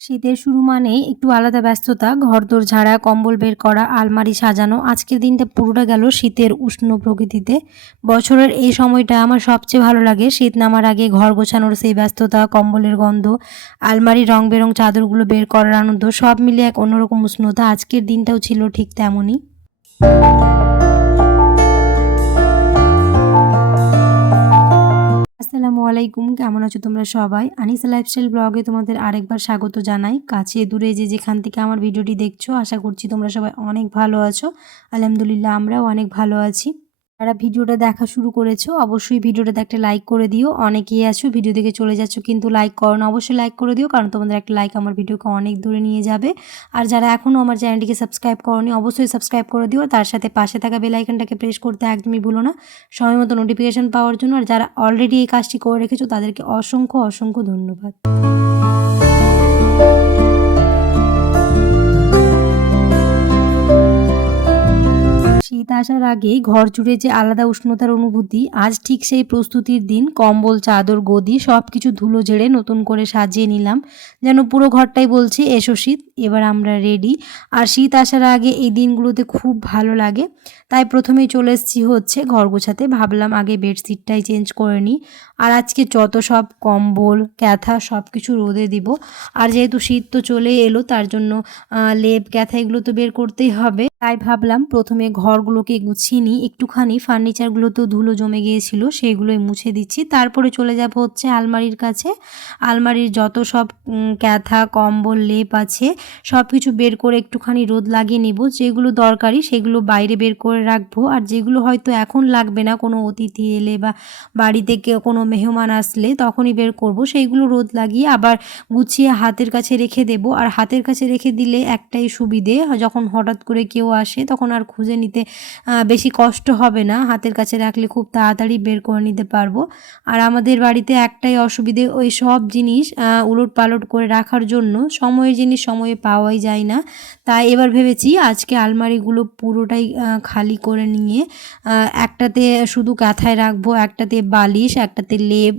শীতের শুরু মানেই একটু আলাদা ব্যস্ততা, ঘরদোর ঝাড়া, কম্বল বের করা, আলমারি সাজানো। আজকের দিনটা পুরোটা গেল শীতের উষ্ণ প্রকৃতিতে। বছরের এই সময়টা আমার সবচেয়ে ভালো লাগে। শীত নামার আগে ঘর গোছানোর সেই ব্যস্ততা, কম্বলের গন্ধ, আলমারির রং বেরং চাদরগুলো বের করার আনন্দ, সব মিলিয়ে এক অন্যরকম উষ্ণতা। আজকের দিনটাও ছিল ঠিক তেমনই। আসসালামু আলাইকুম, কেমন আছো তোমরা সবাই? আনিসা লাইফস্টাইল ব্লগে তোমাদের আরেকবার স্বাগত জানাই। কাছে দূরে যে যেখান থেকে আমার ভিডিওটি দেখছ, আশা করছি তোমরা সবাই অনেক ভালো আছো। আলহামদুলিল্লাহ, আমরাও অনেক ভালো আছি। যারা ভিডিওটা দেখা শুরু করেছ, অবশ্যই ভিডিওটাতে একটা লাইক করে দিও। অনেকেই আছো, ভিডিও দেখে চলে যাচ্ছ, কিন্তু লাইক করো না, অবশ্যই লাইক করে দিও, কারণ তোমাদের একটা লাইক আমার ভিডিওকে অনেক দূরে নিয়ে যাবে। আর যারা এখনও আমার চ্যানেলটিকে সাবস্ক্রাইব করনি, অবশ্যই সাবস্ক্রাইব করে দিও। তার সাথে পাশে থাকা বেল আইকনটাকে প্রেস করতে একদমই ভুলো না। সময় মতো নোটিফিকেশান পাওয়ার জন্য, আর যারা অলরেডি এই কাজটি করে রেখেছো, তাদেরকে অসংখ্য অসংখ্য ধন্যবাদ। আসার আগে ঘর জুড়ে যে আলাদা উষ্ণতার অনুভূতি, আজ ঠিক সেই প্রস্তুতির দিন, কম্বল, চাদর, গদি সব কিছু ধুলো ঝেড়ে নতুন করে সাজিয়ে নিলাম। যেন পুরো ঘরটাই বলছে, এসো শীত, এবার আমরা রেডি আর শীত আসার আগে এই দিনগুলোতে খুব ভালো লাগে। তাই প্রথমেই চলে এসেছি হচ্ছে ঘর গোছাতে। ভাবলাম আগে বেডশিটটাই চেঞ্জ করে নিই। আর আজকে যত সব কম্বল, ক্যাথা সব কিছু রোদে দিব। আর যেহেতু শীত তো চলে এলো, তার জন্য লেপ, ক্যাথা এগুলো তো বের করতেই হবে। তাই ভাবলাম প্রথমে ঘরগুলোকে গুছিয়ে নিই। একটুখানি ফার্নিচারগুলোতেও ধুলো জমে গিয়েছিল সেইগুলোই মুছে দিচ্ছি। তারপরে চলে যাব হচ্ছে আলমারির কাছে। আলমারির যত সব ক্যাথা, কম্বল, লেপ আছে সব কিছু বের করে একটুখানি রোদ লাগিয়ে নিব। যেগুলো দরকারি সেগুলো বাইরে বের করে রাখব। আর যেগুলো হয়তো এখন লাগবে না, কোনো অতিথি এলে বা বাড়ি থেকে কোনো মেহমান আসলে তখনই বের করব। সেইগুলো রোদ লাগিয়ে আবার গুছিয়ে হাতের কাছে রেখে দেব। আর হাতের কাছে রেখে দিলে একটাই সুবিধে, যখন হঠাৎ করে কেউ আসে, তখন আর খুঁজে নিতে বেশি কষ্ট হবে না। হাতের কাছে রাখলে খুব তাড়াতাড়ি বের করে নিতে পারব। আর আমাদের বাড়িতে একটাই অসুবিধে ওই সব জিনিস উলট পালট করে রাখার জন্য সময়ের জিনিস সময়ে পাওয়াই যায় না। তাই এবার ভেবেছি আজকে আলমারিগুলো পুরোটাই খালি করে নিয়ে একটাতে শুধু কাঁথায় রাখব, একটাতে বালিশ, একটাতে লেপ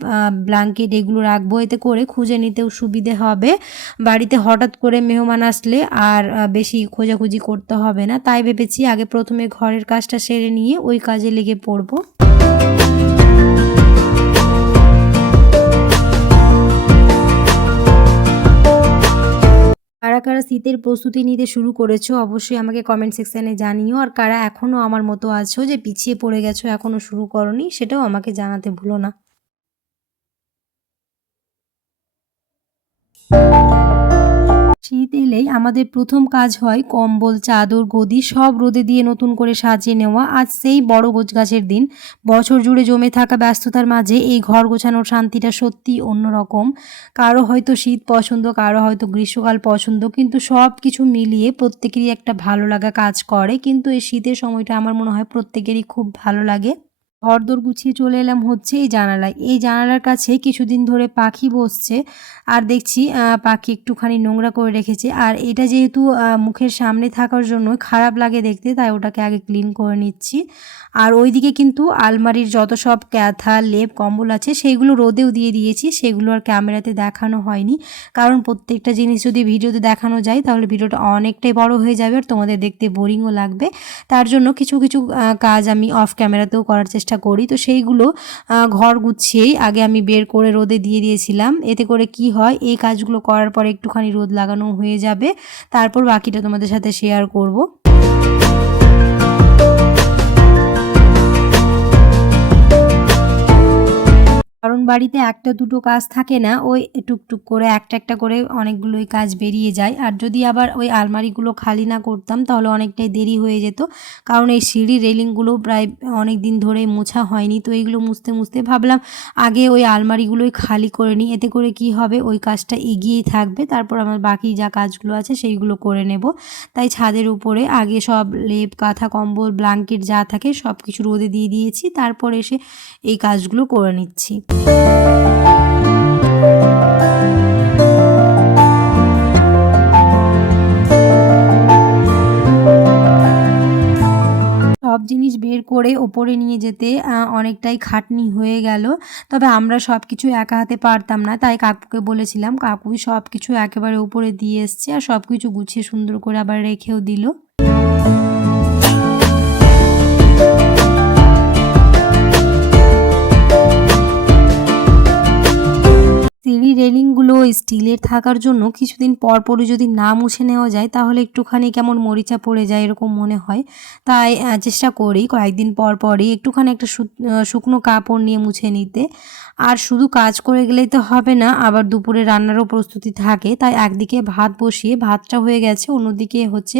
ব্ল্যাঙ্কেট এগুলো রাখব। এতে করে খুঁজে নিতেও সুবিধে হবে। বাড়িতে হঠাৎ করে মেহমান আসলে আর বেশি খোঁজাখুঁজি করতে হবে না। তাই ভেবেছি আগে প্রথমে ঘরের কাজটা সেরে নিয়ে ওই কাজে লেগে পড়ব। কারা কারা শীতের প্রস্তুতি নিতে শুরু করেছ, অবশ্যই আমাকে কমেন্ট সেকশানে জানিও। আর কারা এখনও আমার মতো আছো যে পিছিয়ে পড়ে গেছো এখনও শুরু করনি, সেটাও আমাকে জানাতে ভুলো না। শীত এলেই আমাদের প্রথম কাজ হয় কম্বল, চাদর, গদি সব রোদে দিয়ে নতুন করে সাজিয়ে নেওয়া। আজ সেই বড় গোছ গাছের দিন। বছর জুড়ে জমে থাকা ব্যস্ততার মাঝে এই ঘর গোছানোর শান্তিটা সত্যি অন্যরকম। কারও হয়তো শীত পছন্দ, কারও হয়তো গ্রীষ্মকাল পছন্দ, কিন্তু সব কিছু মিলিয়ে প্রত্যেকেরই একটা ভালো লাগা কাজ করে। কিন্তু এই শীতের সময়টা আমার মনে হয় প্রত্যেকেরই খুব ভালো লাগে। ঘরদোর গুছিয়ে চলে এলাম হচ্ছে এই জানালায়। এই জানালার কাছে কিছুদিন ধরে পাখি বসছে, আর দেখছি পাখি একটুখানি নোংরা করে রেখেছে। আর এটা যেহেতু মুখের সামনে থাকার জন্য খারাপ লাগে দেখতে, তাই ওটাকে আগে ক্লিন করে নিচ্ছি। আর ওইদিকে কিন্তু আলমারির যত সব ক্যাথা, লেপ, কম্বল আছে, সেইগুলো রোদেও দিয়ে দিয়েছি, সেগুলো আর ক্যামেরাতে দেখানো হয়নি। কারণ প্রত্যেকটা জিনিস যদি ভিডিওতে দেখানো যায়, তাহলে ভিডিওটা অনেকটাই বড় হয়ে যাবে, আর তোমাদের দেখতে বোরিংও লাগবে। তার জন্য কিছু কিছু কাজ আমি অফ ক্যামেরাতেও করার চেষ্টা করি। তো সেইগুলো ঘর গুছিয়েই আগে আমি বের করে রোদে দিয়ে দিয়েছিলাম। এতে করে কি হয়, এই কাজগুলো করার পরে একটুখানি রোদ লাগানো হয়ে যাবে। তারপর বাকিটা তোমাদের সাথে শেয়ার করব। বাড়িতে একটা দুটো কাজ থাকে না, ওই টুকটুক করে একটা একটা করে অনেকগুলোই কাজ বেরিয়ে যায়। আর যদি আবার ওই আলমারিগুলো খালি না করতাম, তাহলে অনেকটাই দেরি হয়ে যেত। কারণ এই সিঁড়ি রেলিংগুলো প্রায় অনেক দিন ধরে মোছা হয়নি। তো এইগুলো মুছতে মুছতে ভাবলাম, আগে ওই আলমারিগুলোই খালি করে নিই। এতে করে কি হবে? ওই কাজটা এগিয়েই থাকবে। তারপর আমার বাকি যা কাজগুলো আছে, সেইগুলো করে নেব। তাই ছাদের উপরে আগে সব লেপ, কাঁথা, কম্বল ব্ল্যাঙ্কেট যা থাকে সব কিছু রোদে দিয়ে দিয়েছি। তারপর এসে এই কাজগুলো করে নিচ্ছি। সব জিনিস বের করে ওপরে নিয়ে যেতে অনেকটাই খাটনি হয়ে গেল। তবে আমরা সব কিছু একা হাতে পারতাম না, তাই কাকুকে বলেছিলাম কাকুই সব কিছু একেবারে উপরে দিয়ে এসছে আর সব কিছু গুছিয়ে সুন্দর করে আবার রেখেও দিল। রেলিংগুলো স্টিলের থাকার জন্য কিছুদিন পর পরই যদি না মুছে নেওয়া যায়, তাহলে একটুখানি কেমন মরিচা পড়ে যায় এরকম মনে হয়। তাই চেষ্টা করি কয়েকদিন পর পরই একটুখানি একটা শুকনো কাপড় নিয়ে মুছে নিতে। আর শুধু কাজ করে গেলেই তো হবে না, আবার দুপুরে রান্নারও প্রস্তুতি থাকে। তাই একদিকে ভাত বসিয়ে, ভাতটা হয়ে গেছে, অন্যদিকে হচ্ছে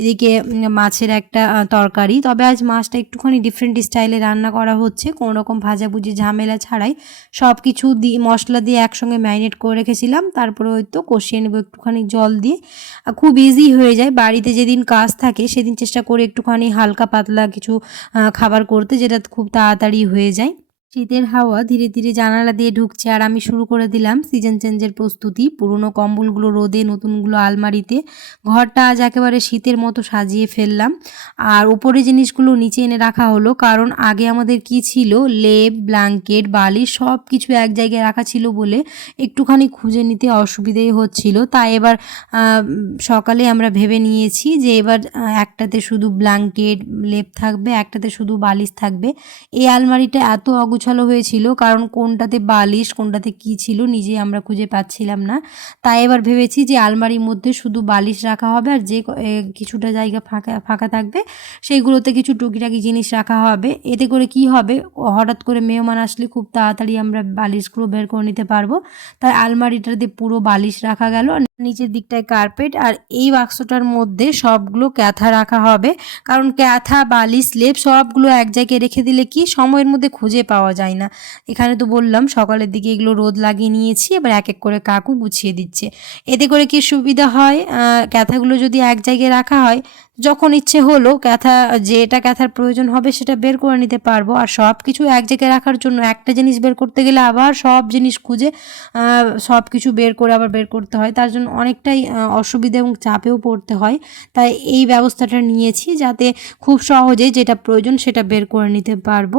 এদিকে মাছের একটা তরকারি। তবে আজ মাছটা একটুখানি ডিফারেন্ট স্টাইলে রান্না করা হচ্ছে। কোনো রকম ভাজাভুজি ঝামেলা ছাড়াই সব কিছু দিয়ে মশলা দিয়ে একসঙ্গে ম্যারিনেট করে রেখেছিলাম, তারপরে ওই তো কষিয়ে নেব একটুখানি জল দিয়ে। খুব ইজি হয়ে যায়, বাড়িতে যেদিন কাজ থাকে সেদিন চেষ্টা করে একটুখানি হালকা পাতলা কিছু খাবার করতে, যেটা খুব তাড়াতাড়ি হয়ে যায়। শীতের হাওয়া ধীরে ধীরে জানালা দিয়ে ঢুকছে আর আমি শুরু করে দিলাম সিজন চেঞ্জের প্রস্তুতি। পুরনো কম্বলগুলো রোদে, নতুনগুলো আলমারিতে। ঘরটা আজ একেবারে শীতের মতো সাজিয়ে ফেললাম। আর উপরে জিনিসগুলো নিচে এনে রাখা হলো কারণ আগে আমাদের কি ছিল? লেপ, ব্ল্যাঙ্কেট বালিশ সব কিছু এক জায়গায় রাখা ছিল বলে একটুখানি খুঁজে নিতে অসুবিধেই হচ্ছিল। তাই এবার সকালে আমরা ভেবে নিয়েছি যে এবার একটাতে শুধু ব্ল্যাঙ্কেট, লেপ থাকবে, একটাতে শুধু বালিশ থাকবে। এই আলমারিটা এত অগুছালো হয়েছিল, কারণ কোনটাতে বালিশ, কোনটাতে কি ছিল নিজে আমরা খুঁজে পাচ্ছিলাম না। তাই এবার ভেবেছি যে আলমারির মধ্যে শুধু বালিশ রাখা হবে আর যে কিছুটা জায়গা ফাঁকা ফাঁকা থাকবে, সেইগুলোতে কিছু টুকিটাকি জিনিস রাখা হবে। এতে করে কি হবে? হঠাৎ করে মেহমান আসলে খুব তাড়াতাড়ি আমরা বালিশগুলো বের করে নিতে পারব। তাই আলমারিটাতে পুরো বালিশ রাখা গেল, নিচের দিকটায় কার্পেট আর এই বাক্সটার মধ্যে সবগুলো ক্যাথা রাখা হবে। কারণ ক্যাথা, বালিশ, লেপ সবগুলো এক জায়গায় রেখে দিলে কি? সময়ের মধ্যে খুঁজে পাওয়া যায় না। এখানে তো বললাম, সকালের দিকে এগুলো রোদ লাগিয়ে নিয়েছি, এবার এক এক করে কাকু গুছিয়ে দিচ্ছে। এতে করে কি সুবিধা হয়? ক্যাথাগুলো যদি এক জায়গায় রাখা হয়, যখন ইচ্ছে হলো ক্যাথা, যেটা ক্যাথার প্রয়োজন হবে সেটা বের করে নিতে পারব। আর সব কিছু এক জায়গায় রাখার জন্য একটা জিনিস বের করতে গেলে আবার সব জিনিস খুঁজে সব কিছু বের করে আবার বের করতে হয়। তার জন্য অনেকটাই অসুবিধা এবং চাপেও পড়তে হয়। তাই এই ব্যবস্থাটা নিয়েছি যাতে খুব সহজে যেটা প্রয়োজন সেটা বের করে নিতে পারব।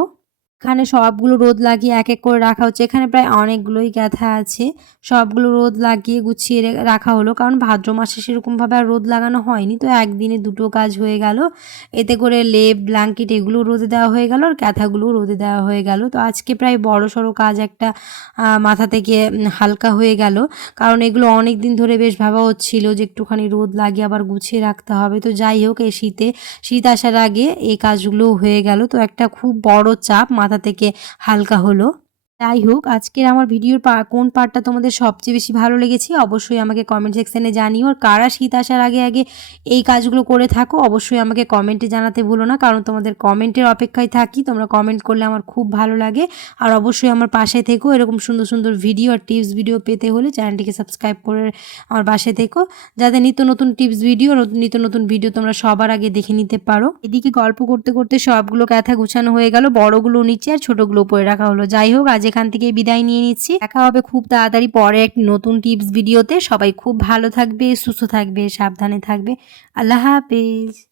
এখানে সবগুলো রোদ লাগিয়ে এক এক করে রাখা হচ্ছে। এখানে প্রায় অনেকগুলোই গাঁথা আছে। সবগুলো রোদ লাগিয়ে গুছিয়ে রাখা হলো। কারণ ভাদ্র মাসে সেরকমভাবে আর রোদ লাগানো হয়নি। তো একদিনে দুটো কাজ হয়ে গেল। এতে করে লেপ, ব্ল্যাঙ্কেট এগুলো রোদে দেওয়া হয়ে গেল আর ক্যাথাগুলো রোদে দেওয়া হয়ে গেল। তো আজকে প্রায় বড় সড়ো কাজ একটা মাথা থেকে হালকা হয়ে গেল। কারণ এগুলো অনেক দিন ধরে বেশ ভাবা হচ্ছিল যে একটুখানি রোদ লাগিয়ে আবার গুছিয়ে রাখতে হবে। তো যাই হোক, এই শীতে, শীত আসার আগে এই কাজগুলোও হয়ে গেল। তো একটা খুব বড় চাপ মাথা থেকে হালকা হলো। যাই হোক, আজকের আমার ভিডিওর কোন পার্টটা তোমাদের সবচেয়ে বেশি ভালো লেগেছে অবশ্যই আমাকে কমেন্ট সেকশানে জানিও। আর কারা শীত আসার আগে আগে এই কাজগুলো করে থাকো, অবশ্যই আমাকে কমেন্টে জানাতে ভুলো না। কারণ তোমাদের কমেন্টের অপেক্ষায় থাকি, তোমরা কমেন্ট করলে আমার খুব ভালো লাগে। আর অবশ্যই আমার পাশে থেকো, এরকম সুন্দর সুন্দর ভিডিও আর টিপস ভিডিও পেতে হলে চ্যানেলটিকে সাবস্ক্রাইব করে আমার পাশে থেকো। যাতে নিত্য নতুন টিপস ভিডিও নিত্য নতুন ভিডিও তোমরা সবার আগে দেখে নিতে পারো। এদিকে গল্প করতে করতে সবগুলো ক্যাথা গুছানো হয়ে গেল, বড়গুলো নিচে আর ছোটগুলো উপরে রাখা হলো। যাই হোক আজ এখান থেকে বিদায় নিয়ে নিচ্ছি। দেখা হবে খুব তাড়াতাড়ি পরে এক নতুন টিপস ভিডিওতে। সবাই খুব ভালো থাকবে, সুস্থ থাকবে, সাবধানে থাকবে। আল্লাহ হাফেজ।